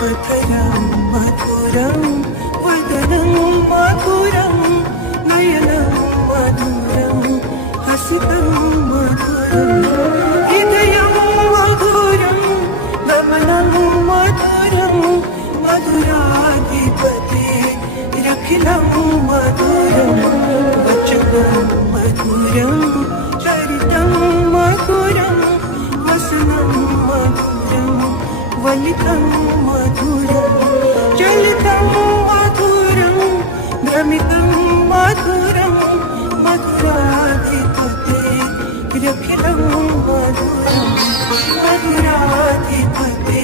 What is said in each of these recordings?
मधुरं मधुरं वदनं मधुरं नयनं मधुरं हसितं मधुरं हृदयं मधुरं गमनं मधुरं मधुराधिपते रखिलं मधुरं वचनं मधुरं चरितं मधुरं वसनं मधुरं वलितं मधुरं चलितं मधुरं भ्रमितं मधुरं मधुराधिपते रखिलं मधुरं मधुराधिपते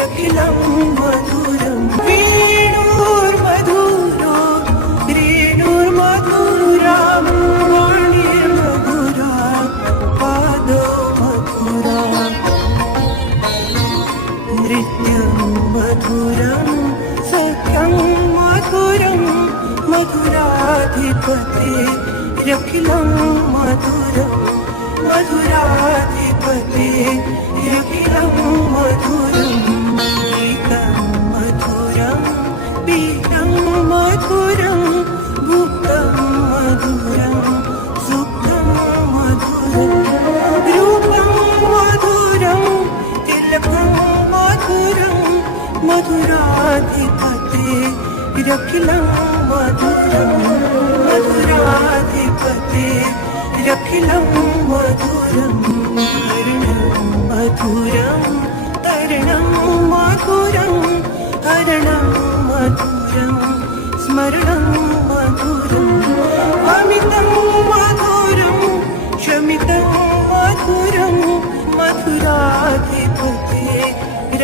रखिलं मधुरं वेणुर्मधुरो रेणुर्मधुरा वाणीर्मधुरा पादो मधुरा नृत्यं मधुरं सत्यं मधुरं मधुराधिपते रखिलं मधुरं मधुराधिपते रखिलं मधुरं गीतं मधुरं पीतं मधुरं भुक्तं मधुरं सुखं मधुरं रूपं मधुरं तिलकं मधुरं मधुराधिपते रखिलं मधुरं मधुराधिपते रखिलं मधुरं तरणं मधुरं हरणं मधुरं स्मरणं मधुरं अमितं मधुरं शमितं मधुरं मधुराधिपते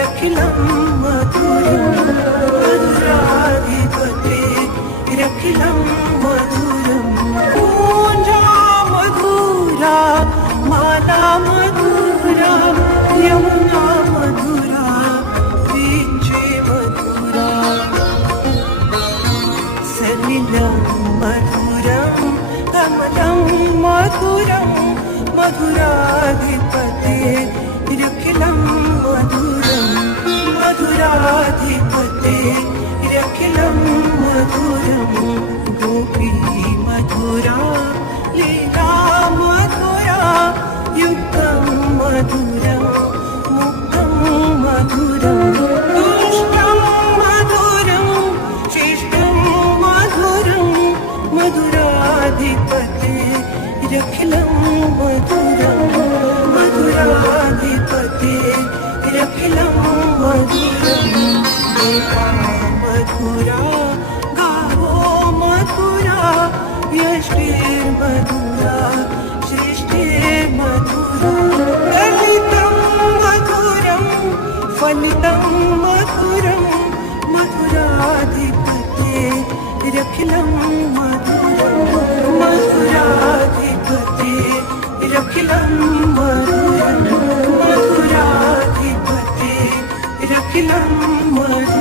रखिलं मधुरं मधुराधिपते रखिलं मधुरं पूजा मधुरा माला मधुरा यमुना मधुरा वीचे मधुरा सलिलं मधुरं कमलं मधुरं मधुराधिपते रखिलं मधुरं मधुराधिपते रखिलं मधुरं गोपी मधुरा लीला मधुरा युक्तं मधुरं मुक्तं मधुरं दुष्टं मधुरं शिष्टं मधुरं मधुराधिपते रखिलं मधुरं मधुराधिपते रखिलं मधुरं मधुरा गावो मधुरा व्यष्टिर्मधुरा सृष्टिर्मधुरा ललितं मधुरं फलितं मधुरं मधुराधिपते रखिलं मधुरं मधुराधिपते रखिलं मधुरं मधुराधिपते रखिलं मधुरं